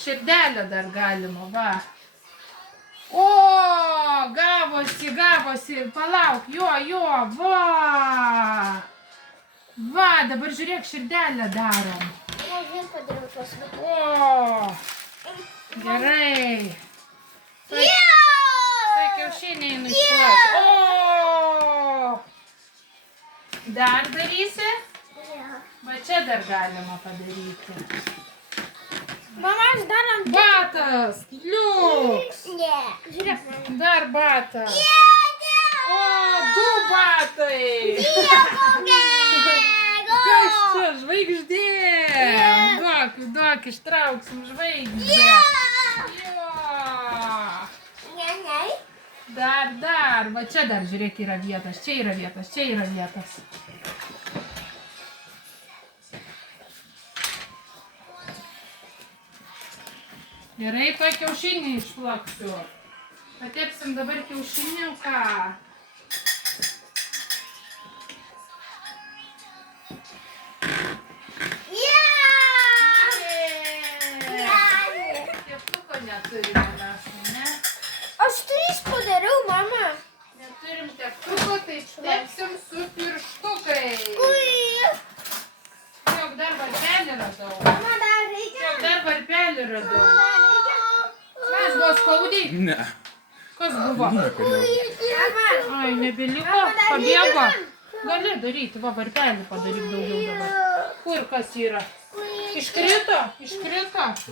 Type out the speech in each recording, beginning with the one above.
Širdelę dar galima, va. O, gavosi. Palauk, jo, va. Va, dabar žiūrėk, širdelę darom. O, gerai. Tai kiaušiniai nušluot. O, dar darysi? Va čia dar galima padaryti. Mama, aš dar ant... Batas, liuks. Ne. Žiūrėk. Dar batas. O, 2 batai. Kas čia, žvaigždė? Duok, ištrauksim žvaigždę. Jo. Dar. Va čia dar, žiūrėk, yra vietas. Čia yra vietas. Gerai, to kiaušinį išplaksiu. Patepsim dabar kiaušiniuką. Teptuko neturime mes, ne? Aš 3 padariau, mama. Neturim teptuko, tai tepsim su pirštukais. Jok, dar varpelį radau. Mama, dar reikia. Kas buvo skaudiai? Ne. Kas buvo? Nieko nebuvo. Ai, nebeliko, pabėgo. Gali daryti, va, varpelį padaryk daugiau dabar. Kur kas yra? Iškrito?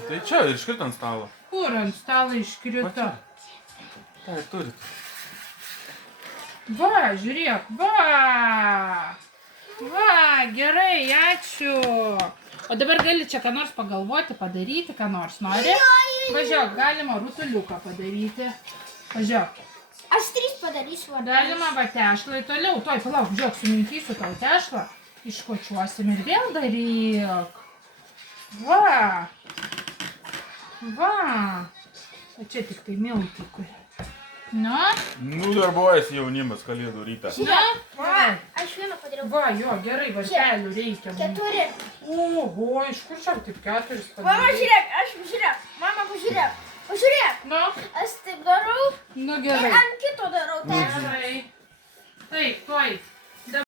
Tai čia ir iškrito ant stalo. Kur ant stalo Va iškrito? čia. Tai turit. Va, žiūrėk, va, gerai, ačiū. O dabar gali čia ką nors pagalvoti, padaryti, ką nors nori. Važiuok, galima rutuliuką padaryti. Važiuok. Aš 3 padarysiu. Galima va tešlai toliau. Toj, palauk, žiūrėk, suminkysiu tau tešlą. Iškočiuosim ir vėl daryk. Va. O čia tik tai miltukui. Nu? Nu, darbuojasi jaunimas kalėdų rytą. Na? Va, aš vieną padariau. Va, jo, gerai, varpelių reikia. 4. Oho, iš kur čia taip 4 Mama, padaryti? žiūrėk. Mama, pažiūrėk. Nu? Aš taip darau. Nu Ir gerai. ant kito darau. Gerai. Taip, tuoj.